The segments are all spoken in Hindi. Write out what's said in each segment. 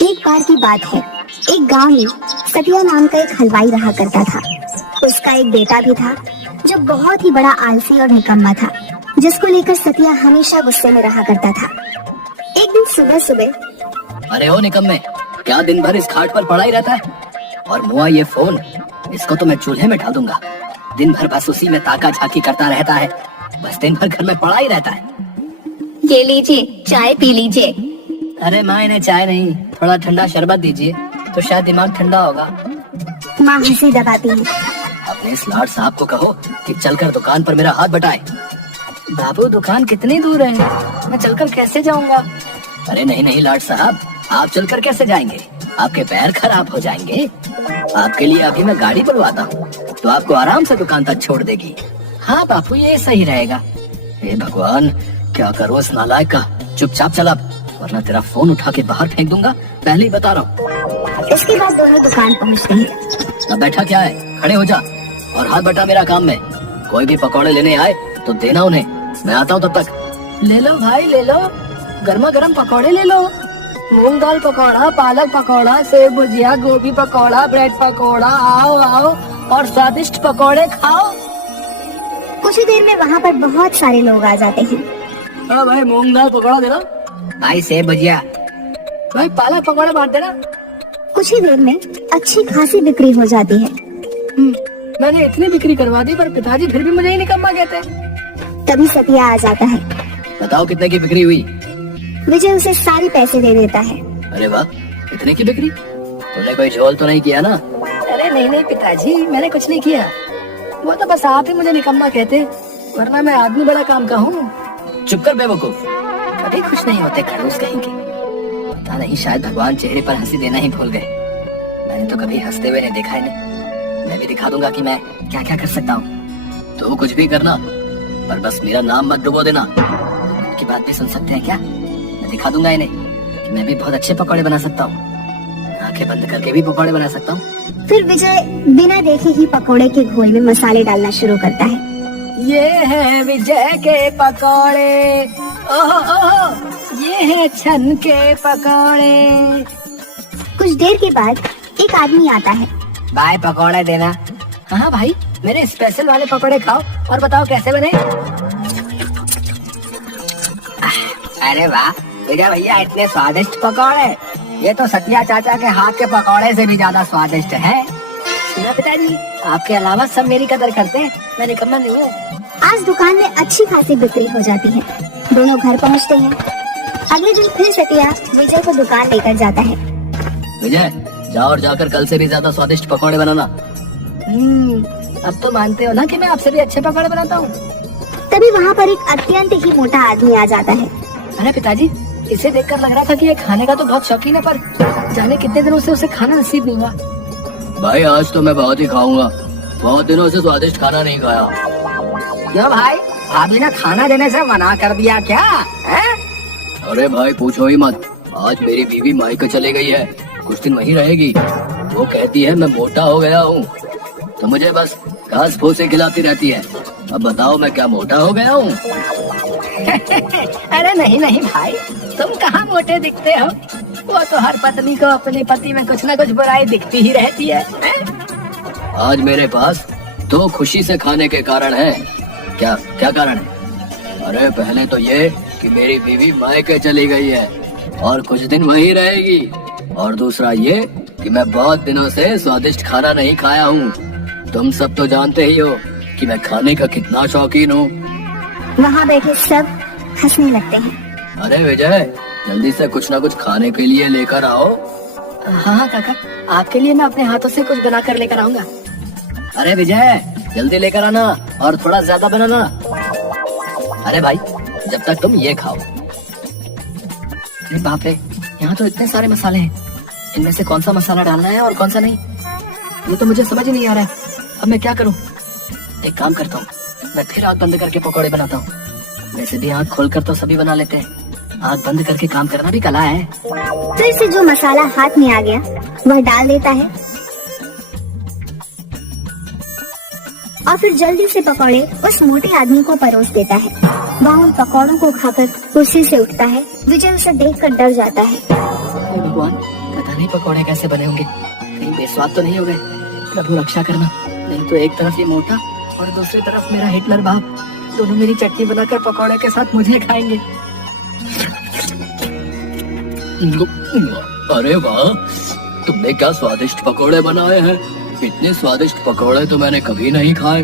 एक बार की बात है, एक गांव में सतिया नाम का एक हलवाई रहा करता था। उसका एक बेटा भी था जो बहुत ही बड़ा आलसी और निकम्मा था, जिसको लेकर सतिया हमेशा गुस्से में रहा करता था। एक दिन सुबह सुबह, अरे ओ निकम्मे, क्या दिन भर इस खाट पर पड़ा ही रहता है? और मुआ ये फोन, इसको तो मैं चूल्हे में डाल दूंगा। दिन भर बस उसी में ताका झाकी करता रहता है, बस दिन भर घर में पड़ा ही रहता है। ये लीजिए, चाय पी लीजिए। अरे माँ, इन्हें चाय नहीं, थोड़ा ठंडा शरबत दीजिए तो शायद दिमाग ठंडा होगा। माँ हंसी दबाती है। अपने इस लाड साहब को कहो कि चलकर दुकान पर मेरा हाथ बटाए। बाबू, दुकान कितनी दूर है, मैं चलकर कैसे जाऊंगा? अरे नहीं नहीं लाड साहब, आप चलकर कैसे जाएंगे? आपके पैर खराब हो जाएंगे। आपके लिए अभी मैं गाड़ी बुलवाता हूँ तो आपको आराम से दुकान तक छोड़ देगी। हाँ बापू, ये सही रहेगा। हे भगवान, क्या करूँ इस नालायक का। चुपचाप चला, वरना तेरा फोन उठा के बाहर फेंक दूंगा, पहले ही बता रहा हूँ। इसके बाद दोनों दुकान पहुँचते हैं। अब बैठा क्या है, खड़े हो जा और हाथ बटा मेरा काम में। कोई भी पकौड़े लेने आए तो देना उन्हें, मैं आता हूँ तब तक। ले लो भाई, ले लो, गर्मा गर्म पकौड़े ले लो। मूंग दाल पकौड़ा, पालक पकौड़ा, सेव भुजिया, गोभी पकौड़ा, ब्रेड पकौड़ा, आओ आओ और स्वादिष्ट पकौड़े खाओ। कुछ ही देर में वहाँ पर बहुत सारे लोग आ जाते हैं। हाँ भाई, मूंग दाल पकौड़ा देना। भाई सेव भुजिया। भाई पालक पकौड़ा बांट देना। कुछ ही देर में अच्छी खासी बिक्री हो जाती है। मैंने इतनी बिक्री करवा दी पर पिताजी फिर भी मुझे ही निकम्मा कहते। तभी सतिया आ जाता है। बताओ कितने की बिक्री हुई? विजय उसे सारे पैसे दे देता है। अरे वाह, इतने की बिक्री? तुमने कोई झोल तो नहीं किया ना? अरे नहीं नहीं पिताजी, मैंने कुछ नहीं किया। वो तो बस आप ही मुझे निकम्मा कहते, वरना मैं आदमी बड़ा काम का हूँ। चुप कर बेवकूफ, कभी खुश नहीं होते खड़ूस कहेंगे। पता नहीं, शायद भगवान चेहरे पर हंसी देना ही भूल गए। मैंने तो कभी हंसते हुए नहीं देखा है नहीं। मैं भी दिखा दूंगा कि मैं क्या क्या कर सकता हूँ। तो कुछ भी करना, पर बस मेरा नाम मत डुबो देना। की बात भी सुन सकते हैं क्या? मैं दिखा दूंगा इन्हें कि मैं भी बहुत अच्छे पकौड़े बना सकता हूँ। आंखें बंद करके भी पकौड़े बना सकता हूँ। फिर विजय बिना देखे ही पकोड़े के घोल में मसाले डालना शुरू करता है। ये है विजय के पकौड़े, ओहो ओहो, ये है छन के पकौड़े। कुछ देर के बाद एक आदमी आता है। भाई पकौड़े देना। हाँ भाई, मेरे स्पेशल वाले पकौड़े खाओ और बताओ कैसे बने। अरे वाह विजय भैया, इतने स्वादिष्ट पकौड़े। ये तो सतिया चाचा के हाथ के पकौड़े से भी ज्यादा स्वादिष्ट है। सुना पिताजी, आपके अलावा सब मेरी कदर करते हैं, मैं निकम्मा नहीं हूँ। आज दुकान में अच्छी खासी बिक्री हो जाती है। दोनों घर पहुँचते हैं। अगले दिन फिर सतिया विजय को दुकान लेकर जाता है। विजय, जाओ और जाकर कल से भी ज्यादा स्वादिष्ट पकौड़े बनाना। अब तो मानते हो ना कि मैं आपसे भी अच्छे पकौड़े बनाता हूँ। तभी वहाँ पर एक अत्यंत ही मोटा आदमी आ जाता है। अरे पिताजी, इसे देखकर लग रहा था कि ये खाने का तो बहुत शौकीन है, पर जाने कितने दिनों से उसे खाना नसीब नहीं हुआ। भाई आज तो मैं बहुत ही खाऊंगा, बहुत दिनों से स्वादिष्ट खाना नहीं खाया। क्यों भाई, भाभी ने खाना देने से मना कर दिया क्या है? अरे भाई पूछो ही मत, आज मेरी बीवी मायके चली गई है, कुछ दिन वहीं रहेगी। वो कहती है मैं मोटा हो गया हूँ, तो मुझे बस घास भूसे खिलाती रहती है। अब बताओ मैं क्या मोटा हो गया हूँ? अरे नहीं नहीं भाई, तुम कहाँ मोटे दिखते हो। वो तो हर पत्नी को अपने पति में कुछ न कुछ बुराई दिखती ही रहती है। आज मेरे पास 2 खुशी से खाने के कारण है। क्या क्या कारण है? अरे पहले तो ये कि मेरी बीवी मायके चली गई है और कुछ दिन वहीं रहेगी, और दूसरा ये कि मैं बहुत दिनों से स्वादिष्ट खाना नहीं खाया हूँ। तुम सब तो जानते ही हो कि मैं खाने का कितना शौकीन हूँ। वहाँ बैठे सब हंसने लगते हैं। अरे विजय, जल्दी से कुछ ना कुछ खाने के लिए लेकर आओ। हाँ काका, आपके लिए मैं अपने हाथों से कुछ बना कर लेकर आऊंगा। अरे विजय, जल्दी लेकर आना और थोड़ा ज्यादा बनाना। अरे भाई, जब तक तुम ये खाओ। अरे बाप रे, यहाँ तो इतने सारे मसाले हैं, इनमें से कौन सा मसाला डालना है और कौन सा नहीं, ये तो मुझे समझ ही नहीं आ रहा है। अब मैं क्या करूँ? एक काम करता हूँ, मैं फिर आँख बंद करके पकौड़े बनाता हूँ। वैसे भी आँख खोलकर तो सभी बना लेते हैं, आँख बंद करके काम करना भी कला है। फिर से जो मसाला हाथ में आ गया वह डाल देता है और फिर जल्दी से पकौड़े उस मोटे आदमी को परोस देता है। वह उन पकौड़ों को खाकर कुर्सी से उठता है। विजय उसे देखकर डर जाता है। भगवान, जाने पकौड़े कैसे बने होंगे, कहीं बेस्वाद तो नहीं हो गए। प्रभु रक्षा करना, नहीं तो एक तरफ ये मोटा और दूसरी तरफ मेरा हिटलर बाप, दोनों मेरी चटनी बनाकर पकौड़े के साथ मुझे खाएंगे। अरे वाह, तुमने क्या स्वादिष्ट पकोड़े बनाए हैं। इतने स्वादिष्ट पकोड़े तो मैंने कभी नहीं खाए।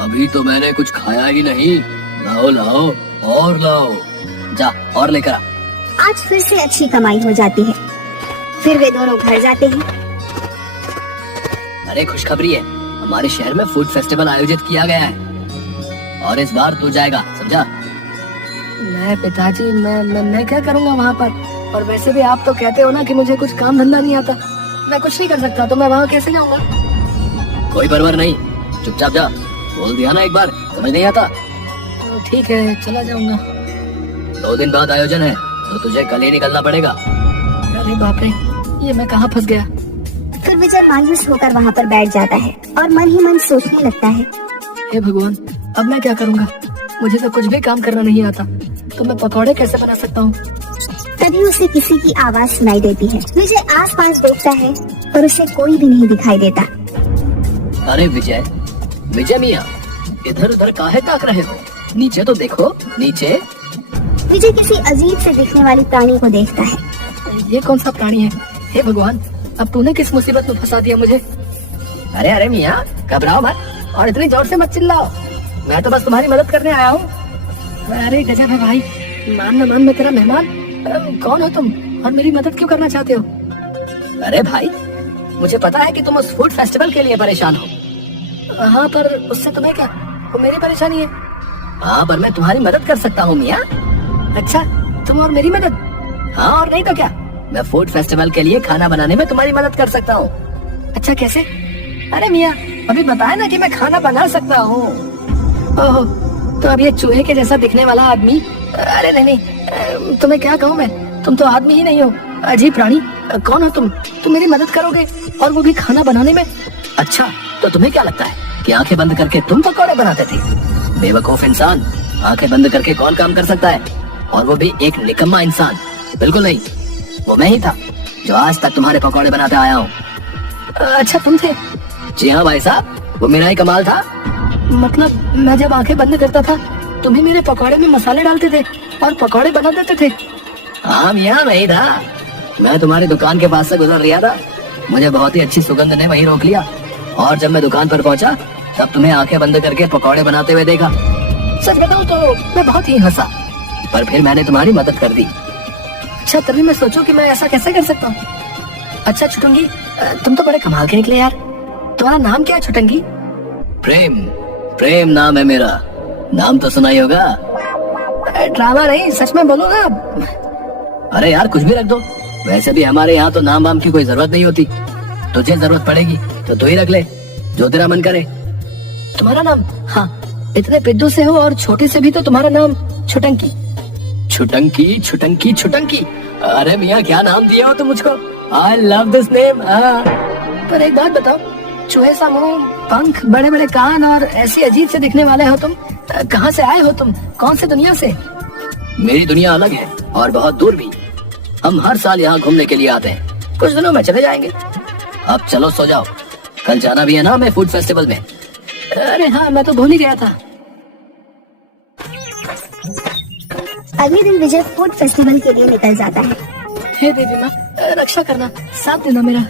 अभी तो मैंने कुछ खाया ही नहीं। लाओ लाओ और लाओ। जा और लेकर आ। आज फिर से अच्छी कमाई हो जाती है। फिर वे दोनों घर जाते हैं। अरे खुशखबरी है, हमारे शहर में फूड फेस्टिवल आयोजित किया गया है और इस बार तू जाएगा, समझा? मैं पिताजी, मैं क्या करूँगा वहाँ पर? और वैसे भी आप तो कहते हो ना कि मुझे कुछ काम धंधा नहीं आता, मैं कुछ नहीं कर सकता, तो मैं वहाँ कैसे जाऊँगा? कोई परवाह नहीं, चुपचाप जा। बोल दिया ना एक बार, समझ नहीं आता? तो ठीक है, चला जाऊँगा। 2 दिन बाद आयोजन है, तो तुझे कल ही निकलना पड़ेगा। अरे बाप रे, ये मैं कहाँ फंस गया? फिर विजय मायूस होकर वहाँ पर बैठ जाता है और मन ही मन सोचने लगता है, हे भगवान, अब मैं क्या करूँगा? मुझे तो कुछ भी काम करना नहीं आता, तो मैं पकौड़े कैसे बना सकता हूँ? तभी उसे किसी की आवाज सुनाई देती है। विजय आसपास देखता है पर उसे कोई भी नहीं दिखाई देता। अरे विजय, विजय मियाँ, इधर उधर काहे ताक रहे हो? नीचे तो देखो, नीचे। विजय किसी अजीब से दिखने वाली प्राणी को देखता है। ये कौन सा प्राणी है? हे भगवान, अब तूने किस मुसीबत में फंसा दिया मुझे? अरे अरे मियाँ, घबराओ मत और इतनी जोर से मत चिल्लाओ, मैं तो बस तुम्हारी मदद करने आया हूँ। अरे गजब है भाई, मान न मान मैं तेरा मेहमान। कौन हो तुम और मेरी मदद क्यों करना चाहते हो? अरे भाई, मुझे पता है कि तुम उस फूड फेस्टिवल के लिए परेशान हो। हाँ, पर उससे तुम्हें क्या? वो मेरी परेशानी है। हाँ, पर मैं तुम्हारी मदद कर सकता हूँ मियाँ। अच्छा, तुम और मेरी मदद? हाँ, और नहीं तो क्या, मैं फूड फेस्टिवल के लिए खाना बनाने में तुम्हारी मदद कर सकता हूँ। अच्छा, कैसे? अरे मियाँ, अभी बताया ना कि मैं खाना बना सकता हूँ। ओहो, तो अब ये चूहे के जैसा दिखने वाला आदमी, अरे नहीं नहीं, तुम्हें क्या कहूँ मैं, तुम तो आदमी ही नहीं हो, अजीब प्राणी। कौन हो तुम मेरी मदद करोगे और वो भी खाना बनाने में? अच्छा, तो तुम्हें क्या लगता है कि आंखें बंद करके तुम पकौड़े बनाते थे? बेवकूफ इंसान, आंखें बंद करके कौन काम कर सकता है, और वो भी एक निकम्मा इंसान। बिल्कुल नहीं, वो मैं ही था जो आज तक तुम्हारे पकौड़े बनाते आया हूँ। अच्छा, तुम थे? जी हाँ भाई साहब, वो मेरा ही कमाल था। मतलब मैं जब आंखें बंद करता था तुम ही मेरे पकौड़े में मसाले डालते थे और पकौड़े बना देते थे? हाँ मियाँ, मैं ही था। मैं तुम्हारी दुकान के पास से गुजर रहा था, मुझे बहुत ही अच्छी सुगंध ने वहीं रोक लिया, और जब मैं दुकान पर पहुंचा तब तुम्हें आंखें बंद करके पकौड़े बनाते हुए देखा। सच बताऊं तो मैं बहुत ही हंसा, पर फिर मैंने तुम्हारी मदद कर दी। अच्छा, तभी मैं सोचूं कि मैं ऐसा कैसे कर सकता हूँ। अच्छा छुटंगी, तुम तो बड़े कमाल के निकले यार। तुम्हारा नाम क्या है छुटंगी? प्रेम, प्रेम नाम है मेरा। नाम तो सुना ही होगा। ड्रामा नहीं, सच में बोलो ना। अरे यार, कुछ भी रख दो, वैसे भी हमारे यहाँ तो नाम वाम की कोई जरूरत नहीं होती। तुझे जरूरत पड़ेगी तो तू ही रख ले, जो तेरा मन करे। तुम्हारा नाम? हाँ, इतने पिद्दू से हो और छोटे से भी तो तुम्हारा नाम छुटंकी। छुटंकी छुटंकी छुटंकी, अरे मियाँ क्या नाम दिया हो तुम मुझको। I love this name. पर एक बात बताओ, चूहे सा मुंह, पंख, बड़े बड़े कान और ऐसी अजीब से दिखने वाले हो तुम, कहाँ से आए हो तुम, कौन से दुनिया से? मेरी दुनिया अलग है और बहुत दूर भी। हम हर साल यहाँ घूमने के लिए आते हैं, कुछ दिनों में चले जाएंगे। अब चलो सो जाओ, कल जाना भी है ना हमें फूड फेस्टिवल में। अरे हाँ, मैं तो भूल ही गया था। अगले दिन विजय फूड फेस्टिवल के लिए निकल जाता है। हे देवी माँ, रक्षा करना, साथ देना मेरा।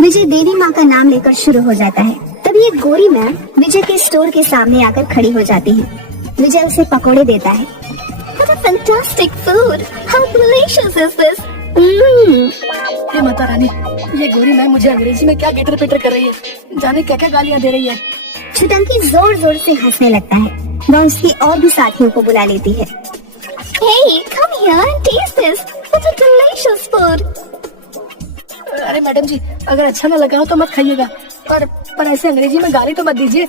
विजय देवी माँ का नाम लेकर शुरू हो जाता है। तभी एक गोरी मैम विजय के स्टोर के सामने आकर खड़ी हो जाती है। विजय उसे पकोड़े देता है। What a fantastic food! How delicious is this? हे माता रानी, ये गोरी मैम मुझे अंग्रेजी में क्या गेटर पेटर कर रही है, जाने क्या क्या गालियाँ दे रही है। छुटंकी जोर जोर से हंसने लगता है। वह उसकी और भी साथियों को बुला लेती है। Hey, come here and taste this. What a delicious food! अरे मैडम जी, अगर अच्छा ना लगा हो तो मत खाइएगा, पर ऐसे अंग्रेजी में गाली तो मत दीजिए।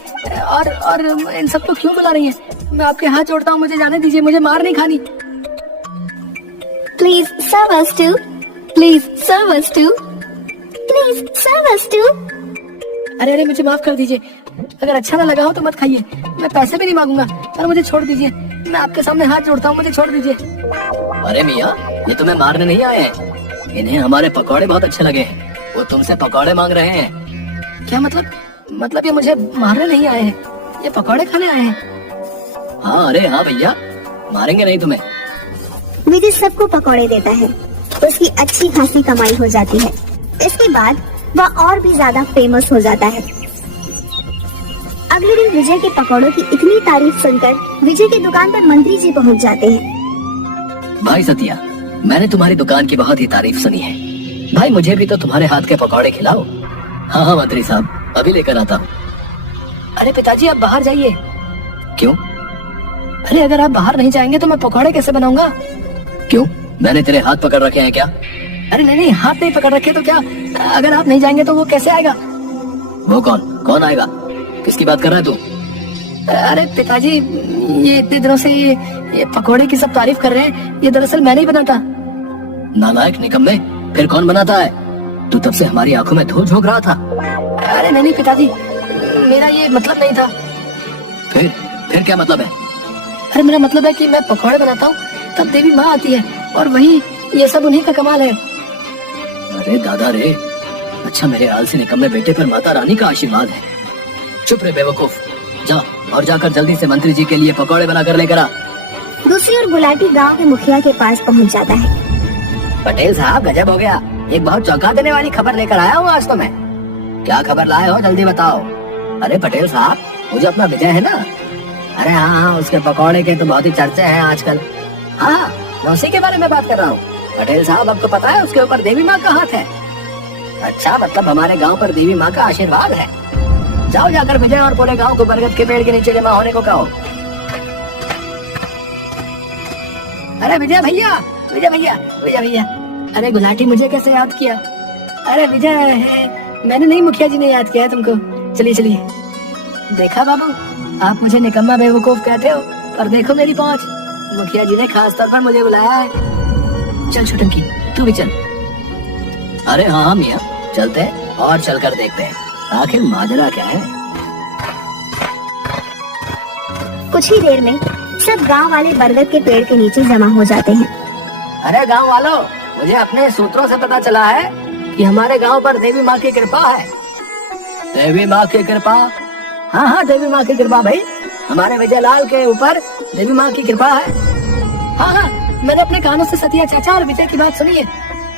और इन सबको क्यों बुला रही हैं? मैं आपके हाथ जोड़ता हूँ, मुझे जाने दीजिए, मुझे मार नहीं खानी। Please serve us too. Please serve us too. Please serve us too. अरे मुझे माफ कर दीजिए, अगर अच्छा ना लगा हो तो मत खाइए, मैं पैसे भी नहीं मांगूंगा, पर मुझे छोड़ दीजिए, मैं आपके सामने हाथ जोड़ता हूँ, मुझे छोड़ दीजिए। अरे मियाँ, ये तुम्हें मारने नहीं आए हैं, इन्हें हमारे पकौड़े बहुत अच्छे लगे हैं, वो तुमसे पकौड़े मांग रहे हैं। क्या मतलब ये मुझे मारने नहीं आए हैं, ये पकौड़े खाने आए हैं। हाँ, अरे हाँ भैया, मारेंगे नहीं तुम्हें। विजय सबको पकौड़े देता है, उसकी अच्छी खासी कमाई हो जाती है। इसके बाद वह और भी ज्यादा फेमस हो जाता है। अगले दिन विजय के पकौड़ों की इतनी तारीफ सुनकर विजय की दुकान पर मंत्री जी पहुंच जाते हैं। भाई सतिया, मैंने तुम्हारी दुकान की बहुत ही तारीफ सुनी है। भाई मुझे भी तो तुम्हारे हाथ के पकौड़े खिलाओ। हाँ हाँ मंत्री साहब, अभी लेकर आता हूँ। अरे पिताजी आप बाहर जाइए। क्यों? अरे अगर आप बाहर नहीं जाएंगे तो मैं पकौड़े कैसे बनाऊंगा? क्यों, मैंने तेरे हाथ पकड़ रखे हैं क्या? अरे नहीं, हाथ नहीं पकड़ रखे तो क्या, अगर आप नहीं जाएंगे तो वो कैसे आएगा? वो कौन आएगा? किसकी बात कर रहा है तू? अरे पिताजी, ये इतने दिनों से ये पकौड़े की सब तारीफ कर रहे हैं, ये दरअसल मैं नहीं बनाता। नालायक निकम्मे, फिर कौन बनाता है? तू तब से हमारी आंखों में धूल झोंक रहा था। अरे नहीं पिताजी, मेरा ये मतलब नहीं था। फिर क्या मतलब है? अरे मेरा मतलब है कि मैं पकौड़े बनाता हूँ तब देवी माँ आती है, और वही ये सब उन्हीं का कमाल है। अरे दादा रे, अच्छा मेरे आलसी निकम्मे बेटे पर माता रानी का आशीर्वाद है। चुप रे बेवकूफ, जा और जाकर जल्दी से मंत्री जी के लिए पकौड़े बना कर लेकर आ। दूसरी ओर गुलाटी गांव के मुखिया के पास पहुंच जाता है। पटेल साहब गजब हो गया, एक बहुत चौंका देने वाली खबर लेकर आया हूँ आज तो मैं। क्या खबर लाए हो, जल्दी बताओ। अरे पटेल साहब, वो जो अपना विजय है ना, अरे हाँ, उसके पकौड़े के तो बहुत ही चर्चे हैं आजकल। हाँ, मैं उसी के बारे में बात कर रहा हूँ। पटेल साहब आपको पता है उसके ऊपर देवी माँ का हाथ है। अच्छा, मतलब हमारे गांव पर देवी माँ का आशीर्वाद है। जाओ जाकर विजय और पूरे गांव को बरगद के पेड़ के नीचे जमा होने को कहो। अरे विजय भैया, अरे गुलाटी मुझे कैसे याद किया? अरे विजय है, मैंने नहीं, मुखिया जी ने याद किया है तुमको। चलिए। देखा बाबू, आप मुझे निकम्मा बेवकूफ कहते हो, पर देखो मेरी पहुंच, मुखिया जी ने खास तौर पर मुझे बुलाया है। चल छुटंकी, तू भी चल। अरे हाँ मियाँ, चलते हैं और चलकर देखते हैं आखिर माजरा क्या है। कुछ ही देर में सब गांव वाले बरगद के पेड़ के नीचे जमा हो जाते हैं। अरे गांव वालों, मुझे अपने सूत्रों से पता चला है कि हमारे गांव पर देवी माँ की कृपा है। देवी माँ की कृपा? हाँ, देवी माँ की कृपा भाई, हमारे विजय लाल के ऊपर देवी माँ की कृपा है। हाँ, मैंने अपने कानों से सतिया चाचा और विजय की बात सुनी है।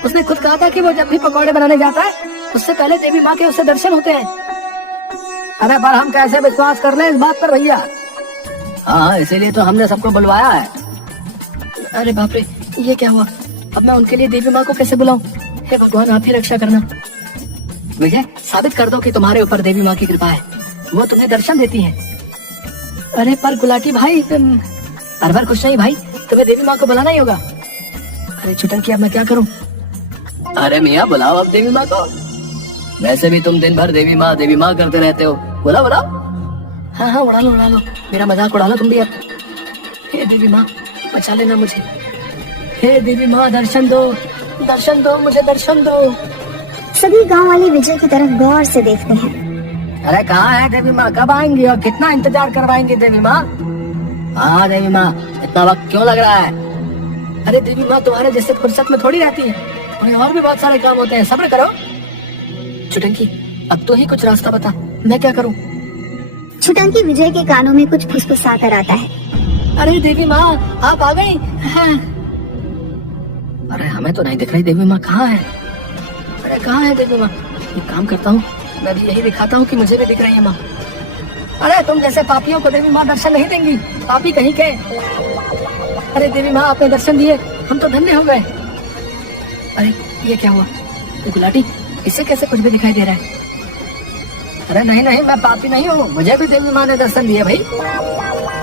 उसने खुद कहा था कि वो जब भी पकौड़े बनाने जाता है उससे पहले देवी माँ के उससे दर्शन होते हैं। अरे पर हम कैसे विश्वास कर लें इस बात पर भैया? हाँ, इसीलिए तो हमने सबको बुलवाया है। अरे बाप रे, ये क्या हुआ? अब मैं उनके लिए देवी माँ को कैसे बुलाऊं? हे भगवान, आप ही रक्षा करना। विजय, साबित कर दो कि तुम्हारे ऊपर देवी माँ की कृपा है, वो तुम्हें दर्शन देती है। अरे पर गुलाटी भाई, पर कुछ नहीं भाई, तुम्हें देवी माँ को बुलाना ही होगा। अरे छुटंकी, अब मैं क्या करूं? अरे मियाँ, बुलाओ अब देवी माँ को। वैसे भी तुम दिन भर देवी माँ करते रहते हो, बुलाओ। हाँ, उड़ा लो, मेरा मजाक उड़ा लो तुम भी अब। हे देवी माँ, बचा लेना मुझे। हे देवी माँ, दर्शन दो, मुझे दर्शन दो। सभी गांव वाले विजय की तरफ गौर से देखते हैं। अरे कहाँ है देवी माँ, कब आएंगी और कितना इंतजार करवाएंगे देवी माँ? हाँ देवी माँ, इतना वक्त क्यों लग रहा है? अरे देवी माँ तुम्हारे जैसे फुर्सत में थोड़ी रहती है, उन्हें और भी बहुत सारे काम होते हैं, सब्र करो। छुटंकी, अब तो ही कुछ रास्ता बता, मैं क्या करूँ? छुटंकी विजय के कानों में कुछ फुसफुसा कर आता है। अरे देवी माँ, आप आ गई? हाँ। अरे हमें तो नहीं दिख रही देवी माँ, कहाँ है? अरे कहाँ है देवी माँ? एक काम करता हूँ, मैं भी यही दिखाता हूँ कि मुझे भी दिख रही है माँ। अरे तुम जैसे पापियों को देवी माँ दर्शन नहीं देंगी, पापी कहीं के। अरे देवी माँ, आपने दर्शन दिए, हम तो धन्य हो गए। अरे ये क्या हुआ? ये गुलाटी, इससे कैसे कुछ भी दिखाई दे रहा है? अरे नहीं, मैं पापी नहीं हूँ, मुझे भी देवी माँ ने दर्शन दिए भाई।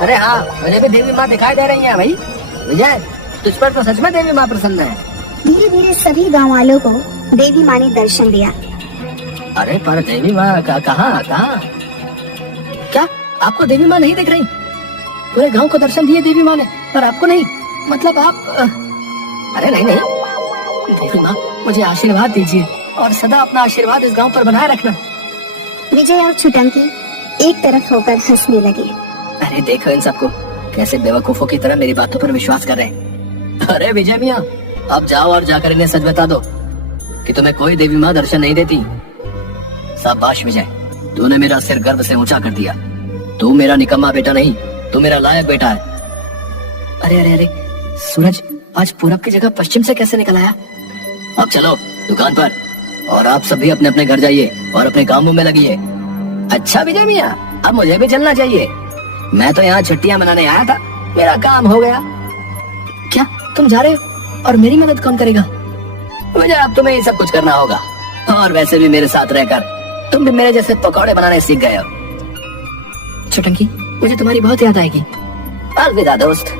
अरे हाँ, मुझे भी देवी माँ दिखाई दे रही है भाई। विजय, तुझ पर तो सच में देवी माँ प्रसन्न है। धीरे धीरे सभी गांव वालों को देवी माँ ने दर्शन दिया। अरे पर देवी माँ कहाँ? क्या आपको देवी माँ नहीं दिख रही? पूरे गांव को दर्शन दिए देवी माँ ने, पर आपको नहीं, मतलब आप अरे नहीं, देवी माँ मुझे आशीर्वाद दीजिए और सदा अपना आशीर्वाद इस गांव पर बनाए रखना। विजय और छुटंकी एक तरफ होकर हंसने लगे। अरे देखो इन सबको, कैसे बेवकूफों की तरह मेरी बातों पर विश्वास कर रहे हैं। अरे विजय मियाँ, अब जाओ और जाकर इन्हें सच बता दो कि तुम्हें कोई देवी माँ दर्शन नहीं देती। शाबाश विजय, तूने मेरा सिर गर्व से ऊंचा कर दिया। तू मेरा निकम्मा बेटा नहीं, तू मेरा लायक बेटा है। अरे अरे अरे, सूरज आज पूरब की जगह पश्चिम से कैसे निकल आया? अब चलो दुकान पर, और आप सभी अपने अपने घर जाइए और अपने कामों में लगिए। अच्छा विजय मियाँ, अब मुझे भी चलना चाहिए। मैं तो यहाँ छुट्टियाँ मनाने आया था, मेरा काम हो गया। क्या तुम जा रहे हो? और मेरी मदद कौन करेगा? मुझे अब तुम्हें ये सब कुछ करना होगा, और वैसे भी मेरे साथ रहकर तुम भी मेरे जैसे पकौड़े बनाने सीख गए हो। छोटंकी, मुझे तुम्हारी बहुत याद आएगी। अलविदा दोस्त।